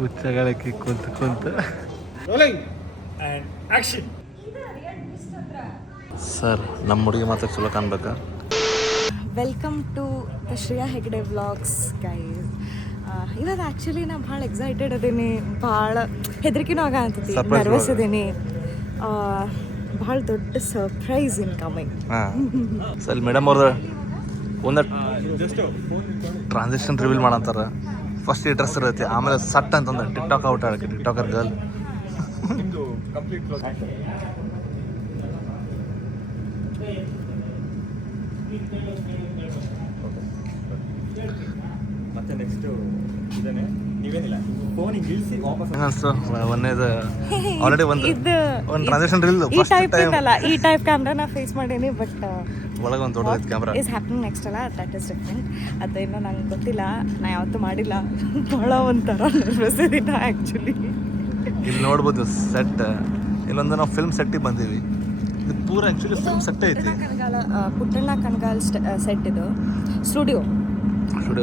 ಹುಚ್ಚಗಳಕ್ಕೆ ಕುಂತ ಸರ್ ನಮ್ಮ ಹುಡುಗಿ ಮಾತ್ರ ಚಲೋ ಕಾಣ್ಬೇಕಾ. Welcome to the Shreya Hegde vlogs guys. ಇವಾಗ ಆ್ಯಕ್ಚುಲಿ ನಾ ಭಾಳ ಎಕ್ಸೈಟೆಡ್ ಅದೀನಿ, ಭಾಳ ಹೆದರಿಕೆನೂ ಆಗಂತೈತಿ, ನರ್ವಸ್ ಅದೀನಿ. ಭಾಳ ದೊಡ್ಡ surprise in coming. Sir madam ಅವ್ರದ್ದು ಒಂದು ಟ್ರಾನ್ಸಾಕ್ಷನ್ ರಿವೀಲ್ ಮಾಡಂತಾರೆ. ಫಸ್ಟ್ ಈ ಡ್ರೆಸ್ ಇರುತ್ತೆ, ಆಮೇಲೆ ಸಟ್ ಅಂತಂದ್ರೆ ಟಿಕ್ಟಾಕ್ ಔಟ್ ಆಡಕ್ಕೆ ಟಿಕ್ಟಾಕರ್ ಗರ್ಲ್. ಮತ್ತೆ ನೆಕ್ಸ್ಟ್ ಇದನ್ನೇ ನೀವೇನಿಲ್ಲ ಫೋನಿಗೆ ಇಳಿಸಿ ವಾಪಸ್ ಅನಿಸ್ತು ಒಂದೇದು ಆಲ್ರೆಡಿ ಒಂದು ಟ್ರಾನ್ಸಾಕ್ಷನ್ ರೀಲ್ ಫಸ್ಟ್ ಟೈಮ್ ಈ ಟೈಪ್ ಕ್ಯಾಮ್ರಾನ ಫೇಸ್ ಮಾಡೀನಿ. ಬಟ್ ಒಳಗೆ ಒಂದು ದೊಡ್ಡದು ಕ್ಯಾಮ್ರಾ ಇಸ್ ಹ್ಯಾಪನಿಂಗ್ ನೆಕ್ಸ್ಟ್ ಅಲ್ಲ, ದಟ್ ಇಸ್ ಡಿಫ್ರೆಂಟ್. ಅದು ಇನ್ನೂ ನಂಗೆ ಗೊತ್ತಿಲ್ಲ, ನಾ ಯಾವತ್ತೂ ಮಾಡಿಲ್ಲ. ಭಾಳ ಒಂಥರ ನರ್ವಸ್ ಇದೀನಿ ಆ್ಯಕ್ಚುಲಿ. ಇಲ್ಲಿ ನೋಡ್ಬೋದು ಸೆಟ್, ಇಲ್ಲೊಂದು ನಾವು ಫಿಲ್ಮ್ ಸೆಟ್ಟಿಗೆ ಬಂದೀವಿ. ಇದು ಪೂರ ಆ್ಯಕ್ಚುಲಿ ಫಿಲ್ಮ್ ಸೆಟ್ ಐತಿ. ಪುಟ್ಟಣ್ಣ ಕಣಗಾಲ್ ಸೆಟ್ ಇದು ಸ್ಟುಡಿಯೋ,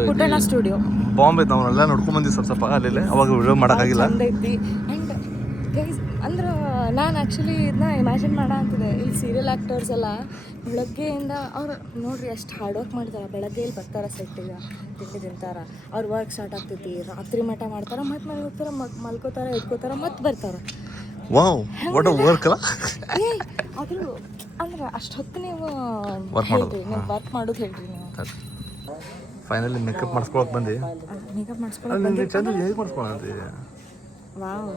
ಪುಟ್ಟಣ್ಣ ಸ್ಟುಡಿಯೋ ಬಾಂಬೆ. ನಾವೆಲ್ಲ ನೋಡ್ಕೊಂಡ್ ಬಂದಿವಿ ಸ್ವಲ್ಪ ಅಲ್ಲೇ, ಅವಾಗ ವಿಡಿಯೋ ಮಾಡೋಕ್ಕಾಗಿಲ್ಲ. ಐತಿ. ಆ್ಯಂಡ್ ಗೈಸ್ ಅಂದ್ರೆ ನಾನು ಆ್ಯಕ್ಚುಲಿ ಇದನ್ನ ಇಮ್ಯಾಜಿನ್ ಮಾಡೋ ಅಂತಿದೆ. ಇಲ್ಲಿ ಸೀರಿಯಲ್ ಆ್ಯಕ್ಟರ್ಸ್ ಎಲ್ಲ ಬೆಳಗ್ಗೆಯಿಂದ ಅವ್ರು ನೋಡ್ರಿ ಎಷ್ಟು ಹಾರ್ಡ್ ವರ್ಕ್ ಮಾಡ್ತಾರೆ. ಬೆಳಗ್ಗೆ ಇಲ್ಲಿ ಬರ್ತಾರೆ ಸೆಟ್ಟಿಗೆ, ತಿಂಡಿ ತಿಂತಾರೆ, ಅವ್ರ ವರ್ಕ್ ಸ್ಟಾರ್ಟ್ ಆಗ್ತೈತಿ, ರಾತ್ರಿ ಮಠ ಮಾಡ್ತಾರೆ, ಮತ್ತೆ ಮನೆ ಹೋಗ್ತಾರೆ, ಮಲ್ಕೋತಾರೆ, ಎದ್ಕೋತಾರೆ, ಮತ್ತೆ ಬರ್ತಾರೆ. ವಾವ್, ವಾಟ್ ಅ ವರ್ಕ್ ಅಲ್ಲ. ಆದರೂ ಅಂದ್ರೆ ಅಷ್ಟು ಹೊತ್ತು ನೀವು ವರ್ಕ್ ಮಾಡೋದು ಹೇಳ್ರಿ ನೀವು. ಫೈನಲಿ ಮೇಕಪ್ ಮಾಡಿಸ್ಕೊಳಕ್ ಬಂದು ಮೇಕಪ್ ಮಾಡಿಸ್ಕೊಳ್ಳೋದು ಚಂದ ಹೇಗೆ ಮಾಡಿಸ್ಕೊಳ್ಳೋದು. ವಾವ್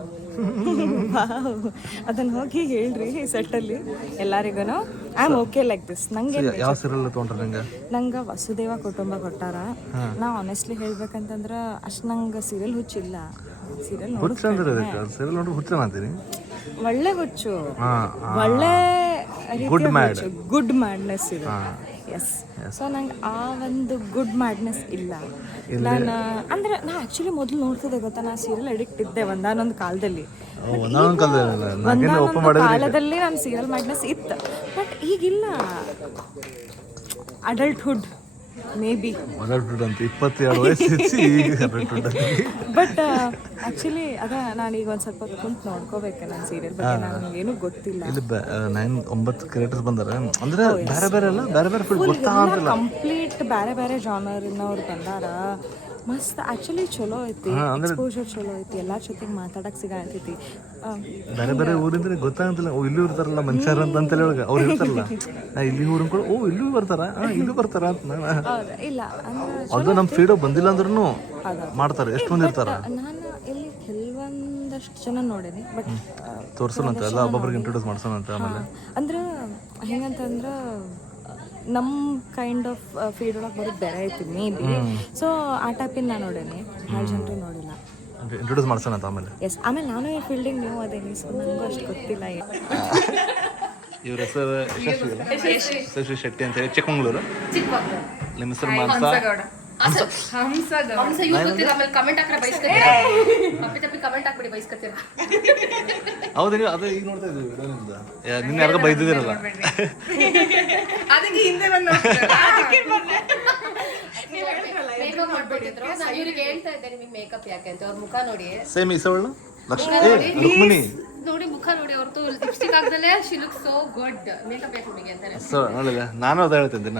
ಅದನ್ನು ಹೋಗಿ ಹೇಳ್ರಿ ಸೆಟ್ಟಲ್ಲಿ ಎಲ್ಲರಿಗೂ. I am okay like this. ನಂಗೆ ಯಾವ ಸೀರಿಯಲ್ ತೊಗೊಂಡ್ರೆ ನಂಗೆ ವಸುದೇವ ಕುಟುಂಬ ಕೊಟ್ಟಾರ. ನಾ ಆನೆಸ್ಟ್ಲಿ ಹೇಳ್ಬೇಕಂತಂದ್ರೆ ಅಷ್ಟು ನಂಗೆ ಸೀರಿಯಲ್ ಹುಚ್ಚಿಲ್ಲ. ಸೀರಿಯಲ್ ನೋಡಿ ಹುಚ್ಚ ಅಂತೀನಿ. ಒಳ್ಳೆ ಹುಚ್ಚು, ಒಳ್ಳೆ ಗುಡ್ ಮ್ಯಾಡ್ನೆಸ್ ಇದೆ. ಎಸ್. ಸೊ ನಂಗೆ ಆ ಒಂದು ಗುಡ್ ಮ್ಯಾಡ್ನೆಸ್ ಇಲ್ಲ. ನಾನು ಅಂದರೆ ನಾ ಆ್ಯಕ್ಚುಲಿ ಮೊದಲು ನೋಡ್ತಿದ್ದೆ ಗೊತ್ತಾ, ನಾ ಸೀರಿಯಲ್ ಅಡಿಕ್ಟ್ ಇದ್ದೆ ಒಂದಾನೊಂದು ಕಾಲದಲ್ಲಿ. ಕಾಲದಲ್ಲಿ ನಾನು ಸೀರಿಯಲ್ ಮ್ಯಾಡ್ನೆಸ್ ಇತ್ತು, ಬಟ್ ಈಗಿಲ್ಲ. ಅಡಲ್ಟ್ಹುಡ್ ಮೇ ಬಿ ಅಡಲ್ಟ್ಹುಡ್ ಅಂತ 22 ವಯಸ್ಸು ಬಟ್ ಆ್ಯಕ್ಚುಲಿ ಅದ ನಾನೀಗ ಒಂದು ಸ್ವಲ್ಪ ಕುಂತು ನೋಡ್ಕೋಬೇಕು ನನ್ನ ಸೀರಿಯಲ್ ಬಗ್ಗೆ. ನನಗೇನು ಗೊತ್ತಿಲ್ಲ. ಇಲ್ಲಿ 9 ಕ್ಯಾರೆಕ್ಟರ್ಸ್ ಬಂದಾರೆ ಅಂದ್ರೆ ಬೇರೆ ಬೇರೆ ಎಲ್ಲ ಬೇರೆ ಬೇರೆ ಫೀಲ್ಡ್ ಗೊತ್ತಾಗಲ್ಲ. ಕಂಪ್ಲೀಟ್ ಬೇರೆ ಬೇರೆ ಜಾನರ್ನವ್ರು ಬಂದಾರ. ಮಸ್ತ್ ಆ್ಯಕ್ಚುಲಿ ಚಲೋ ಐತಿ, ಎಕ್ಸ್ಪೋಜರ್ ಚಲೋ ಐತಿ, ಎಲ್ಲ ಜೊತೆಗೆ ಮಾತಾಡಕ್ಕೆ ಸಿಗತೈತಿ. ಬೇರೆ ಬೇರೆ ಊರಿದ್ರೆ ಗೊತ್ತಾಗಂತಿಲ್ಲ. ಓ ಇಲ್ಲಿ ಇರ್ತಾರಲ್ಲ ಮನುಷ್ಯರು ಅಂತೇಳಿ ಅವ್ರು ಇರ್ತಾರಲ್ಲ, ಇಲ್ಲಿ ಊರಿನ ಕೂಡ ಓ ಇಲ್ಲೂ ಬರ್ತಾರ, ಇಲ್ಲೂ ಬರ್ತಾರ ಅಂತ. ಇಲ್ಲ ಅದು ನಮ್ಮ ಫೀಡೋ ಬಂದಿಲ್ಲ ಅಂದ್ರೂ ಮಾಡ್ತಾರೆ. ಎಷ್ಟು ಮಂದಿ ಇರ್ತಾರ. ನಾನು ಇಲ್ಲಿ ಕೆಲವೊಂದಷ್ಟು ಜನ ನೋಡೀನಿ, ಬಟ್ ತೋರ್ಸೋಣಂತೆ ಎಲ್ಲ ಒಬ್ಬೊಬ್ರಿಗೆ ಇಂಟ್ರೊಡ್ಯೂಸ್ ಮಾಡ್ಸೋಣಂತೆ. ಆಮೇಲೆ ಅಂದ್ರೆ ಹೆಂಗಂತಂದ್ರೆ ನಮ್ಮ ಕೈಂಡ್ ಆಫ್ ಫೀಡ್ ಒಳಗೆ ಬರೋದು ಬೇರೆ ಐತಿ ಮೇ ಬಿ. ಸೊ ಆ ಟೈಪಿನ ನಾನು ನೋಡೀನಿ, ಭಾಳ ಜನರು ನೋಡಿಲ್ಲ. ಇಂಟ್ರೊಡ್ಯೂಸ್ ಮಾಡ್ಸೋಣಂತ ಆಮೇಲೆ. ಎಸ್. ಆಮೇಲೆ ನಾನು ಈ ಫೀಲ್ಡಿಂಗ್ ನೀವು ಅದೇನಿ, ಸೊ ನನಗೂ ಅಷ್ಟು ಗೊತ್ತಿಲ್ಲ. ಇವ್ರ ಹೆಸರು ಯಶಸ್ವಿ ಶೆಟ್ಟಿ ಅಂತ ಹೇಳಿ, ಚಿಕ್ಕಮಂಗ್ಳೂರು. ನಿಮ್ಮ ಹೆಸರು ಮಾನಸ. ಹೌದು, ನೀವು ಅದು ಈಗ ನೋಡ್ತಾ ಇದ್ದೀವಿ ವಿಡಿಯೋ ನಿಮ್ದು. ನಿನ್ನೆ ಯಾರಿಗ ಬೈದಿದ್ದೀರಲ್ಲ. ಸೇಮ್ ಈಸವಳು ಲಕ್ಷ್ಮಣಿ ನೋಡಿ, ಮುಖ ನೋಡಿ, ಅವ್ರದ್ದು ಲಿಪ್ಸ್ಟಿಕ್ ಹಾಕ್ದಲೇ she look so good. Makeup ಯಾಕೆ ನಿಮಗೆ ಅಂತಾರೆ. ಸೊ ನೋಡಿಲ್ಲ, ನಾನು ಅದ ಹೇಳ್ತಿದ್ದೆ.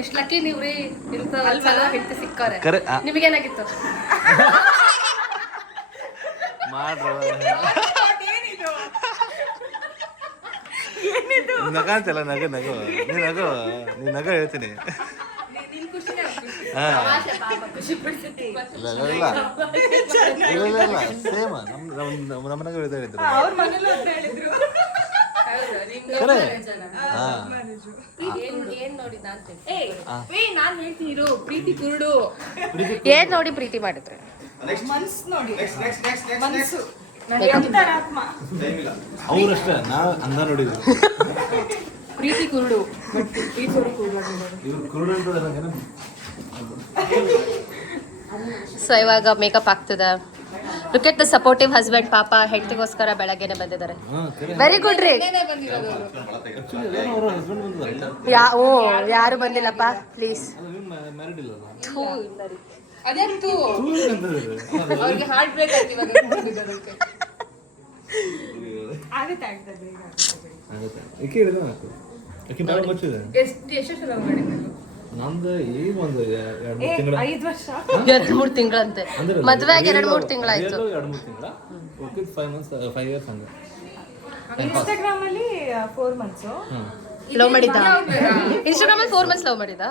ಎಷ್ಟು ಲಕ್ಕಿ ನೀವ್ರಿ ಇರ್ತವಲ್ಲ ಹೆಂಡತಿ ಸಿಕ್ಕಾರೆ. ಕರೆ ನಿಮಗೇನಾಗಿತ್ತು ಮಾಡ್ರ ನಗ ಅಂತಲ್ಲ. ನಗ ನಗು ನೀ ನಗು, ನೀ ನಗ ಹೇಳ್ತೀನಿ. ಸೇಮ್ ನಮ್ಮ ನಗ ಹೇಳಿದ್ರು. ಏನ್ ನೋಡಿ ಪ್ರೀತಿ ಮಾಡಿದ್ರೆ ಅವ್ರಷ್ಟೇ, ನಾ ಅಂದ ನೋಡಿದ್ರು. ಪ್ರೀತಿ ಕುರುಡು. ಸೊ ಇವಾಗ ಮೇಕಪ್ ಆಗ್ತದ. Look at the supportive husband. ಪಾಪ ಹೆಂಡತಿಗೋಸ್ಕರ ಬೆಳಗ್ಗೆನೆ ಬಂದಿದ್ದಾರೆ. ವೆರಿ ಗುಡ್ ರೀ. ಯಾರು ಬಂದಿಲ್ಲಪ್ಪ ಪ್ಲೀಸ್. ಅದಂತೂ ಅವ್ರಿಗೆ ಹಾರ್ಟ್ ಬ್ರೇಕ್ ಆಯ್ತು ಇವಾಗ ಅದಕ್ಕೆ. ಆಗುತ್ತೆ ಆಗ್ತದೆ ಈಗ ಏಕೆ ಹೇಳಿದ ನಾಲ್ಕು ಯಾಕೆ ನಾವು ಗೊತ್ತಿದೆ ಎಷ್ಟು ಲವ್ ಮಾಡಿದ್ದು ನಮ್ದು ಈಗ ಒಂದು 2-3 ತಿಂಗಳ 5 ವರ್ಷ 2-3 ತಿಂಗಳಂತೆ ಮದ್ವೆ ಆಗಿ 2-3 ತಿಂಗಳಾಯ್ತು. 2-3 ತಿಂಗಳ ಓಕೆ 5 months 5 years ಹಂಗೆ ಇನ್ಸ್ಟಾಗ್ರಾಮ್ ಅಲ್ಲಿ 4 months ಲವ್ ಮಾಡಿದ್ದ ಇನ್ಸ್ಟಾಗ್ರಾಮ್ ಅಲ್ಲಿ 4 months ಲವ್ ಮಾಡಿದ್ದ.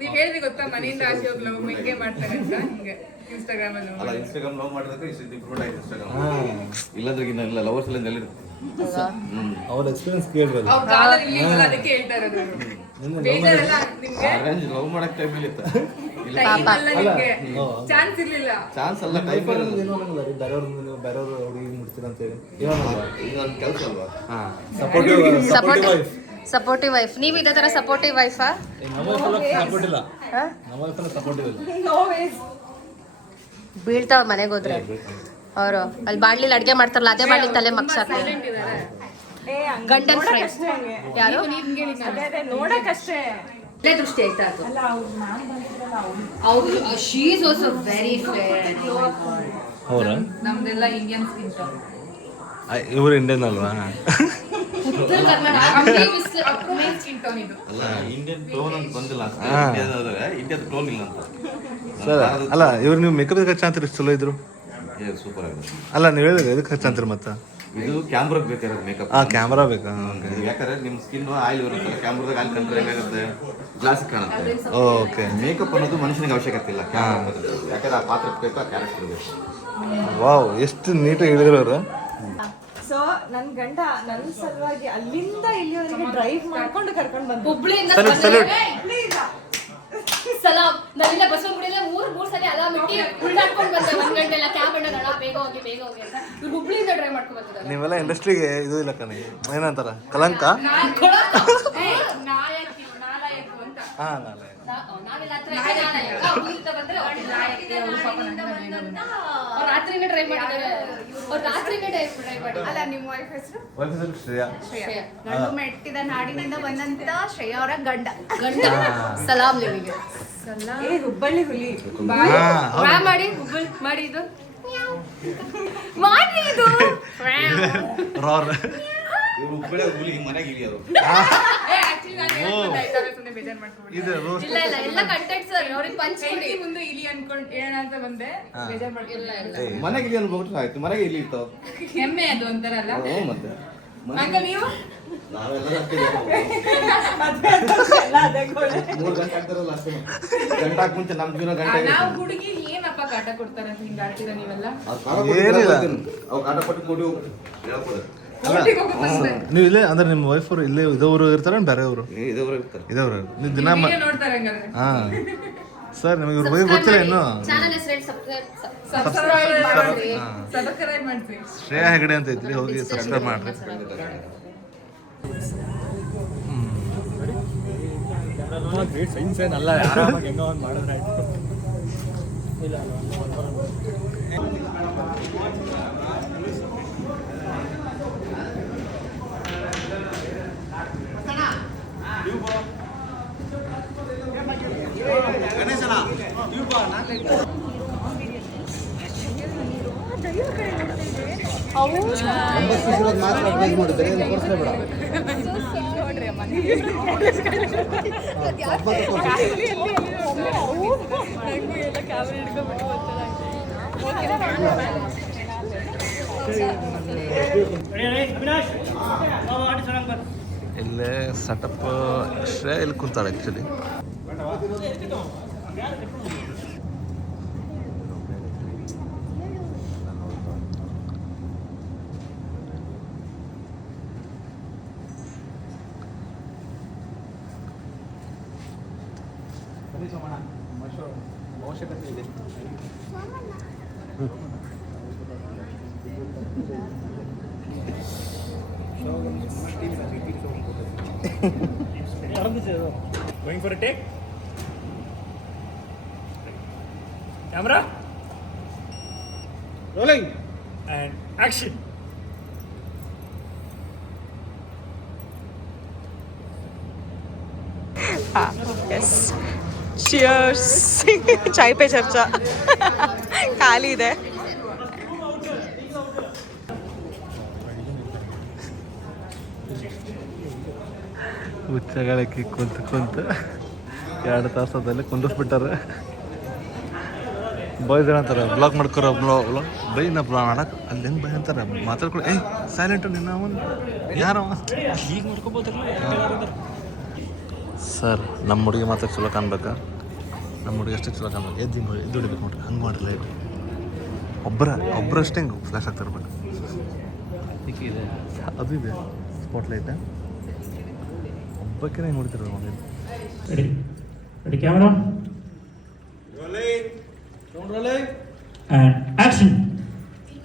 ನೀವ್ ಹೇಳಿದ್ರಿ ಗೊತ್ತಾ ಮನೆಯಿಂದ ಆಚೆ ಹೋಗಿ ಲವ್ ಹಿಂಗೆ ಮಾಡ್ತಾರೆ ಅಂತ ಹಿಂಗೆ ಇನ್ಸ್ಟಾಗ್ರಾಮ್ ಅಲ್ಲಿ ಅಲ್ಲ ಇನ್ಸ್ಟಾಗ್ರಾಮ್ ಲವ್ ಮಾಡಿದ್ರೆ ಇಷ್ಟು ಇಂಪ್ರೂವ್ ಆಯ್ತು ಇನ್ಸ್ಟಾಗ್ರಾಮ್ ಇಲ್ಲಾಂದ್ರೆ ಇಲ್ಲ ಲವರ್ಸ್ ಎಲ್ಲ ಎಲ್ಲಿರು ಅವ್ರ ಎಕ್ಸ್ಪೀರಿಯನ್ಸ್ ಕೇಳ್ಬೋದು. ಅದಕ್ಕೆ ಹೇಳ್ತಾ ಇರೋದು ಅರೇಂಜ್ ಲವ್ ಮಾಡಕ್ ಟೈಮ್ ಇಲ್ಲಿತ್ತ ಚಾನ್ಸ್ ಇರ್ಲಿಲ್ಲ. ಚಾನ್ಸ್ ಅಲ್ಲ ಟೈಮ್ ಬೇರೆಯವ್ರು ಹುಡುಗಿ ಮುಡ್ತೀರ ಅಂತ ಹೇಳಿ ಇದು ನನ್ನ ಕೆಲಸ ಅಲ್ವಾ ಸಪೋರ್ಟಿವ್ ವೈಫ್. ನೀವು ಇದೇ ತರ ಸಪೋರ್ಟಿವ್ ವೈಫಾ? ಸಪೋರ್ಟ್ ಇಲ್ಲ, ನಮ್ಮ ವೈಫೆಲ್ಲ ಸಪೋರ್ಟಿವ್ ಇಲ್ಲ. ಬೀಳ್ತಾವ ಮನೆಗೆ ಹೋದ್ರೆ ಅವರು ಅಲ್ಲಿ ಬಾಡ್ಲಿಲಿ ಅಡ್ಗೆ ಮಾಡ್ತಾರಲ್ಲ ಅದೇ ಬಾಡ್ಲಿ ತಲೆ ಮಗ್ಸಾಕ. ಗಂಡನ್ ಫ್ರೆಂಡ್ ಯಾರು ನೋಡಕ್ಕಷ್ಟೇ ಒಳ್ಳೆ ದೃಷ್ಟಿ ಆಯ್ತಾ ಅದು. ಹೌದು, she is also very fair. ಅವರ ನಮ್ದೆಲ್ಲ ಇಂಡಿಯನ್ ಸ್ಕಿನ್ ಟೋನ್. ಇವರು ಇಂಡಿಯನ್ ಅಲ್ವಾ? ಉತ್ತರ ಕರ್ನಾಟಕ ಸ್ಕಿನ್ ಟೋನ್ ಇದು. ಅಲ್ಲ ಇಂಡಿಯನ್ ಟೋನ್ ಅಂತ ಬಂದಿಲ್ಲ ಇಂಡಿಯಾದ ಟೋನ್ ಇಲ್ಲ ಅಂತ ಸರ್ ಅಲ್ಲ ಇವ್ರು ನೀವು ಮೇಕಪ್ ಖರ್ಚು ಅಂತೀರಿ ಚಲೋ ಇದ್ರು ಸೂಪರ್ ಆಗಿದೆ. ಅಲ್ಲ ನೀವು ಹೇಳಿದ್ರೆ ಎದಕ್ಕೆ ಖರ್ಚು ಅಂತೀರಿ ಮತ್ತೆ? ಇದು ಕ್ಯಾಮ್ರಾಗ್ ಬೇಕಾದ್ರೆ ಮೇಕಪ್ ಕ್ಯಾಮ್ರಾ ಬೇಕಾ? ಯಾಕಂದ್ರೆ ನಿಮ್ ಸ್ಕಿನ್ ಆಯಿಲ್ ಇರುತ್ತಲ್ಲ ಕ್ಯಾಮ್ರಾದಾಗ ಆಯಿಲ್ ಕಂಡ್ರೆ ಏನಾಗುತ್ತೆ ಗ್ಲಾಸ್ ಕಾಣುತ್ತೆ. ಓಕೆ, ಮೇಕಪ್ ಅನ್ನೋದು ಮನುಷ್ಯನಿಗೆ ಅವಶ್ಯಕತೆ ಇಲ್ಲ, ಯಾಕಂದ್ರೆ ಆ ಪಾತ್ರ ಬೇಕು, ಆ ಕ್ಯಾರೆಕ್ಟರ್ ಬೇಕು. ವಾವ್ ಎಷ್ಟು ನೀಟಾಗಿ ಹೇಳಿದ್ರು ಅವರು. ಸೊ ನನ್ ಗಂಡ ನನ್ನ ಸಲುವಾಗಿ ಅಲ್ಲಿಂದ ಇಲ್ಲಿವರೆಗೆ ಡ್ರೈವ್ ಮಾಡ್ಕೊಂಡು ಕರ್ಕೊಂಡು ಬಂದ. ಹುಬ್ಳಿಯಿಂದ ಸಲಾಮ್. ನಾನಿಲ್ಲ ಬಸವನಗುಡಿಯಲ್ಲ ಮೂರ್ ಸಲ ಅಲಾರ್ಮ್ ಇಟ್ಟು ಉಳ್ಳಾಡ್ಕೊಂಡು ಬಂದೆ. 1 ಗಂಟೆ ಎಲ್ಲ ಕ್ಯಾಬ್ ಅಣ್ಣ ಬೇಗ ಹೋಗಿ ಅಂತ ಇವ್ರು ಹುಬ್ಳಿಯಿಂದ ಡ್ರೈವ್ ಮಾಡ್ಕೊಂಡು ಬಂದಿದ್ದಾರೆ. ನೀವೆಲ್ಲ ಇಂಡಸ್ಟ್ರಿಗೆ ಇದು ಇಲ್ಲ ಕಣೆ, ಏನಂತಾರ ಕಲಂಕ. ನಾಲಾಯಕು ಅಂತ. ಹಾ, ನಾಳೆ ರಾತ್ರಿನೇ ಡ್ರೈವ್ ಮಾಡಿದ್ದಾರೆ. ರಾತ್ರಿನೇ ಡ್ರೈವ್ ಮಾಡಿ. ಅಲ್ಲ ನಿಮ್ಮ ವೈಫ್ ಹೆಸರು ಶ್ರೇಯಾ. ಗಂಡು ಮೆಟ್ಟಿದ ನಾಡಿನಿಂದ ಬಂದಂತ ಶ್ರೇಯಾ ಅವರ ಗಂಡ. ಸಲಾಮ್ ನಿಮಗೆ. ಹುಬ್ಬಳ್ಳಿ ಹುಲಿ ಮಾಡಿ ಹುಬ್ಬಳ್ಳಿ ಮಾಡಿ ಇದು ಮಾಡಿ ಇದು ರಾರ್ ಇವ್ರು ಉಪ್ಪಳೆ ಹುಲಿ ಮನೆಗೆ ಇಳಿಯೋರು. ಇದು ರೋಸ್ಟ್. ಇಲ್ಲ ಇಲ್ಲ ಎಲ್ಲ ಕಂಟೆಂಟ್ ಸರ್ ಅವ್ರಿಗೆ ಪಂಚ್ಕೊಡಿ. ಮುಂದೆ ಇಲ್ಲಿ ಅನ್ಕೊಂಡ್ ಏನ ಅಂತ ಬಂದೆ ಬೇಜಾರ್ ಮಾಡ್ಕೊಂಡಿಲ್ಲ. ಮನೆಗೆ ಇಳಿ ಅನ್ಬಿಟ್ರೆ ಆಯ್ತು, ಮನೆಗೆ ಇಲ್ಲಿ ಇರ್ತಾವ. ಹೆಮ್ಮೆ ಅದು ಅಂತಾರಲ್ಲ. ಮತ್ತೆ ಅಂಕಲ್ ನೀವು ನಾವೆಲ್ಲ 3 ಗಂಟೆ ಆಗ್ತಾರಲ್ಲ ಅಷ್ಟೇ. ಗಂಟಾಕ್ ಮುಂಚೆ ನಮ್ ಜೀವನ ಗಂಟೆ ನಾವು ಹುಡುಗಿ ಏನಪ್ಪ ಕಾಟ ಕೊಡ್ತಾರೆ ಅಂತ ಹಿಂಗ ಆಡ್ತೀರ ನೀವೆಲ್ಲ. ಅವ್ ಕಾಟ ಪಟ್ಟು ಕೊಡಿ ಹೇಳ್ಕೊಡ. ನೀವು ಇಲ್ಲೇ ಅಂದ್ರೆ ನಿಮ್ಮ ವೈಫ್ ಅವರು ಇಲ್ಲೇ ಇದವರು ಇರ್ತಾರ ಬೇರೆಯವರು? ಇದವ್ರು ಇರ್ತಾರೆ. ಇದವ್ರು ನೀವು ದಿನ ನೋಡ್ತಾರೆ ಹಂಗಾದ್ರೆ. ಹಾ ಸರ್, ನಿಮಗೆ ಇವ್ರ ಬಗ್ಗೆ ಗೊತ್ತಿಲ್ಲ ಇನ್ನು. ಚಾನಲ್ ಹೆಸರು ಸಬ್ಸ್ಕ್ರೈಬ್ ಮಾಡ್ರಿ. ಶ್ರೇಯಾ ಹೆಗಡೆ ಅಂತ ಇದ್ರಿ, ಹೋಗಿ ಸಬ್ಸ್ಕ್ರೈಬ್ ಮಾಡ್ರಿ. ಗ್ರೇಟ್ ಸೈನ್ಸ್ ಏನಲ್ಲ, ಆರಾಮಾಗಿ ಹೆಂಗೋ ಒಂದು ಮಾಡಿದ್ರೆ ಆಯ್ತು. ಇಲ್ಲೇ ಸೆಟಪ್ ಶ್ರೇಯಾ ಇಲ್ಲಿ ಕುಂತಾಳೆ ಆ್ಯಕ್ಚುಲಿ. ಅವಶ್ಯಕತೆ ಇದೆ. Going for a take? Camera? Rolling! And action! Yes. Cheers. ಚಾಯ್ ಪೇ ಚರ್ಚಾ ಖಾಲಿ ಇದೆ. ಹುಚ್ಚಗಳಕ್ಕೆ ಕುಂತು 2 ತಾಸದಲ್ಲಿ ಕುಂದಿಸ್ಬಿಟ್ಟಾರೆ. ಬಾಯ್ಸ್ ಏನಂತಾರೆ ಬ್ಲಾಕ್ ಮಾಡ್ಕೊರೋ ಬೈನ ಮಾಡಕ್ಕೆ ಅಲ್ಲಿ ಹೆಂಗೆ ಬೈ ಅಂತಾರೆ ಮಾತಾಡ್ಕೊಂಡು ಏಯ್ ಸೈಲೆಂಟು ನಿನ್ನ ಅವನು ಯಾರವ ಈಗ ಮಾಡ್ಕೋಬೋದಲ್ಲ. ಸರ್ ನಮ್ಮ ಹುಡುಗಿ ಮಾತಾಡಿ ಚಲೋ ಕಾಣ್ಬೇಕಾ? ನಮ್ಮ ಹುಡುಗಿ ಅಷ್ಟೇ ಚಲೋ ಕಾಣ್ಬೇಕು. ಎದ್ದು ಹಿಂಗೆ ಎದ್ದು ಹೊಡಿಬೇಕು ನೋಡ್ರಿ, ಹಂಗೆ ಮಾಡಿಲ್ಲ ಇದು ಒಬ್ಬರಷ್ಟೇ ಹಿಂಗೆ ಫ್ಲ್ಯಾಶ್ ಆಗ್ತಿರ್ಬೇಕು. ಈಗ ಇದೆ ಅದು ಇದೆ ಸ್ಪಾಟ್ಲೈಟ್ ಒಬ್ಬಕ್ಕೆ ಹಿಂಗೆ ಹೊಡಿತಿರೋದು ಮಗ. Ready, camera. And action.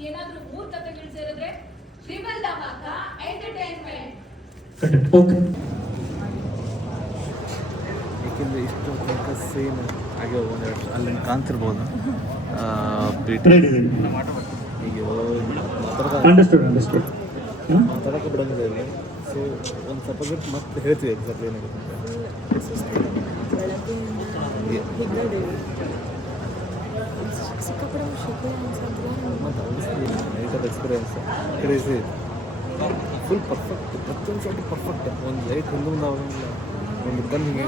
ಏನಾದ್ರೂ ಮೂರ್ ಕಥೆಗಳು ಸೇರಿದ್ರೆ triple dhamaka entertainment. Cut it. Okay. ಏಕೆಂದರೆ ಇಷ್ಟು ತನಕ ಸೇಮ್ ಹಾಗೆ ಒಂದೆರಡು ಅಲ್ಲಿ ಕಾಣ್ತಿರ್ಬೋದು. Ready. ಈಗ Understood. ಮಾತಾಡೋಕೆ ಬಿಡೋದಿಲ್ಲ ಇಲ್ಲಿ. ಸೊ ಒಂದು ಸ್ವಲ್ಪ ಬಿಟ್ಟು ಮತ್ತೆ ಹೇಳ್ತೀವಿ ಎಕ್ಸಾಕ್ಟ್ಲಿ ಏನಾಗುತ್ತೆ ಅಂತ. ಸಿಕ್ಕಾಪಟ್ಟೆ ಶೆಕೆ ಅನ್ಸಂದ್ರೆ ನೈಟಲ್ಲಿ ಎಕ್ಸ್ಪೀರಿಯನ್ಸ್ ಕ್ರೇಜಿ ಫುಲ್ ಪರ್ಫೆಕ್ಟ್. ಪ್ರತಿಯೊಂದು ಶಾಟ್ ಪರ್ಫೆಕ್ಟ್. ಒಂದು ಲೈಟ್ ಹಿಂದಿಂದ ಆಗೋಂಗಿಲ್ಲ, ಒಂದು ಗನ್ ಹಿಂಗೆ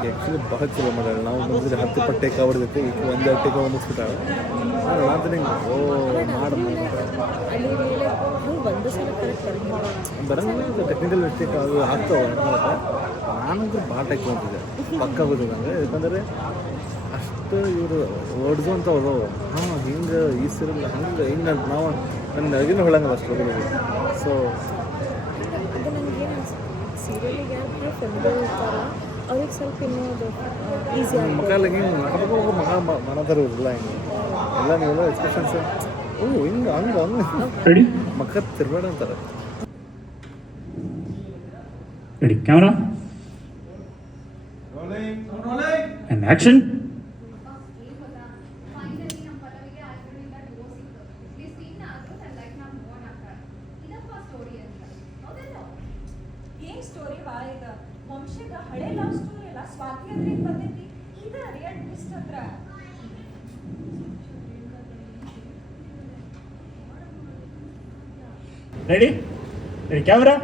ಆ್ಯಕ್ಚುಲಿ ಭಾಳ ಚಲೋ ಮಾಡ್ಯಾಳ. ನಾವು ಬಂದಿದ್ರೆ 10 ಪಟ್ಟು ಟೇಕ್ ಆಗ್ಬಿಡ್ತೈತಿ, ಈಗ 1-2 ಟೇಕ್ ಮುಗಿಸ್ಬಿಟ್ಟಾಳ. ನಾನು ಹಿಂಗೆ ಹಂಗೆ ಒಂದು ಸಲ ಕರೆಕ್ಟ್ ಬರಂಗಿಲ್ಲ. ಟೆಕ್ನಿಕಲ್ ಮಿಸ್ಟೇಕ್ ಅದು ಆಗ್ತಾವೆ. ನಾನಂತೂ ಭಾಳ ಟೈಕ್ ಅಂತಿದ್ದೆ ಪಕ್ಕ ಗೊತ್ತಿಲ್ಲ ನನಗೆ. ಯಾಕಂದರೆ ಅಷ್ಟು ಇವರು ಓಡ್ದು ಅಂತ ಅದಾವೆ. ಹಿಂಗೆ ಈಸಿರಲ್ಲ ಹಿಂಗೆ ನಾವು ನನ್ನ ಅಗಿನ ಹೊಳಂಗಲ್ಲ ಅಷ್ಟು ಹುಡುಗರಿಗೆ. ಸೊ ಅದು ನನಗೇನು ಸೀರಿಯಲಿಗೆ ಯಾರು ಫ್ರೆಂಡ್ಗಳು ಇರ್ತಾರೋ ಅವ್ರಿಗೆ ಸ್ವಲ್ಪ ಇನ್ನೂ ಅದು ಈಸಿ ಆಗಿ ಮಕ್ಕಳ ಹಿಂಗೆ ಮಾಡ್ಬೇಕು ಮಾಡತಾರ ಇರಲ್ಲ. ಹಿಂಗೆ ಎಲ್ಲ ನೀವೆಲ್ಲ ಎಕ್ಸ್ಪ್ರೆಷನ್ಸ್ ಹಿಂಗೆ ಹಂಗೆ Ready. ಮಕ್ಕ ತಿರ್ಬೇಡ ಅಂತಾರೆ. Ready, camera. And action. ಏನ್ ಸ್ಟೋರಿ ವಾ ಇದು ವಂಶದ ಹಳೆ ಲವ್ ಸ್ಟೋರಿ ಅಲ್ಲ. ಸ್ವಾತಿ ಅಂದ್ರೆ ಬಂದೈತಿ ಇದ ರಿಯಲ್ ಟ್ವಿಸ್ಟ್ ಹತ್ರ. Ready, camera.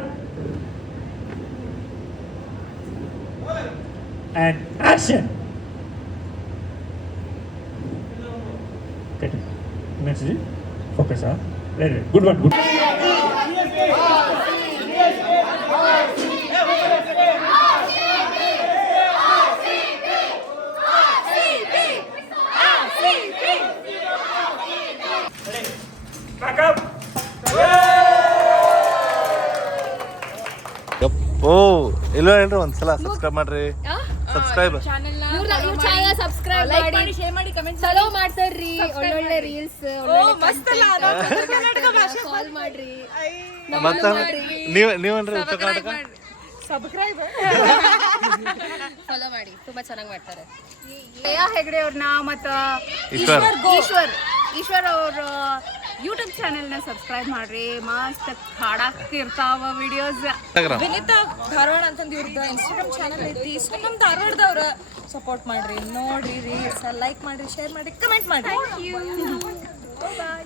And action. Cut it. Message. Focus, huh? Ready. Good one. Good. Back up. ಓ ಇಲ್ಲ ಏನ್ರಿ ಒಂದ್ಸಲ ಸಬ್ಸ್ಕ್ರೈಬ್ ಮಾಡ್ರಿ. ಸಬ್ಸ್ಕ್ರೈಬ್ ಇವ್ರ ಚಾನಲ್ ಸಬ್ಸ್ಕ್ರೈಬ್ ಮಾಡಿ, ಶೇರ್ ಮಾಡಿ, ಕಮೆಂಟ್ ಚಲೋ ಮಾಡ್ತಾರ್ರಿ. ಒಳ್ಳೊಳ್ಳೆ ರೀಲ್ಸ್ ಕಾಲ್ ಮಾಡ್ರಿ. ಮತ್ತೆ ನೀವೇನ್ರಿ ಉತ್ತರ ಕರ್ನಾಟಕ ಸಬ್ಸ್ಕ್ರೈಬ್ ಫಾಲೋ ಮಾಡಿ, ತುಂಬಾ ಚೆನ್ನಾಗಿ ಮಾಡ್ತಾರೆ. ಶ್ರೇಯಾ ಹೆಗ್ಡೆ ಅವ್ರನ್ನ ಮತ್ತು ಈಶ್ವರ್ ಅವ್ರ ಯೂಟ್ಯೂಬ್ ಚಾನೆಲ್ನ ಸಬ್ಸ್ಕ್ರೈಬ್ ಮಾಡ್ರಿ. ಮಸ್ತ್ ಹಾಡಾಗ್ತಿರ್ತಾವ ವಿಡಿಯೋಸ್. ವಿನಿತಾ ಧಾರವಾಡ ಅಂತಂದು ಇವ್ರದ್ದು ಇನ್ಸ್ಟಾಗ್ರಾಮ್ ಚಾನಲ್ ಐತಿ. ಇಷ್ಟು ನಮ್ಮ ಧಾರವಾಡದವ್ರ ಸಪೋರ್ಟ್ ಮಾಡ್ರಿ, ನೋಡ್ರಿ, ರೀಲ್ಸ್ ಲೈಕ್ ಮಾಡ್ರಿ, ಶೇರ್ ಮಾಡಿ, ಕಮೆಂಟ್ ಮಾಡ್ರಿ. Thank you. Bye.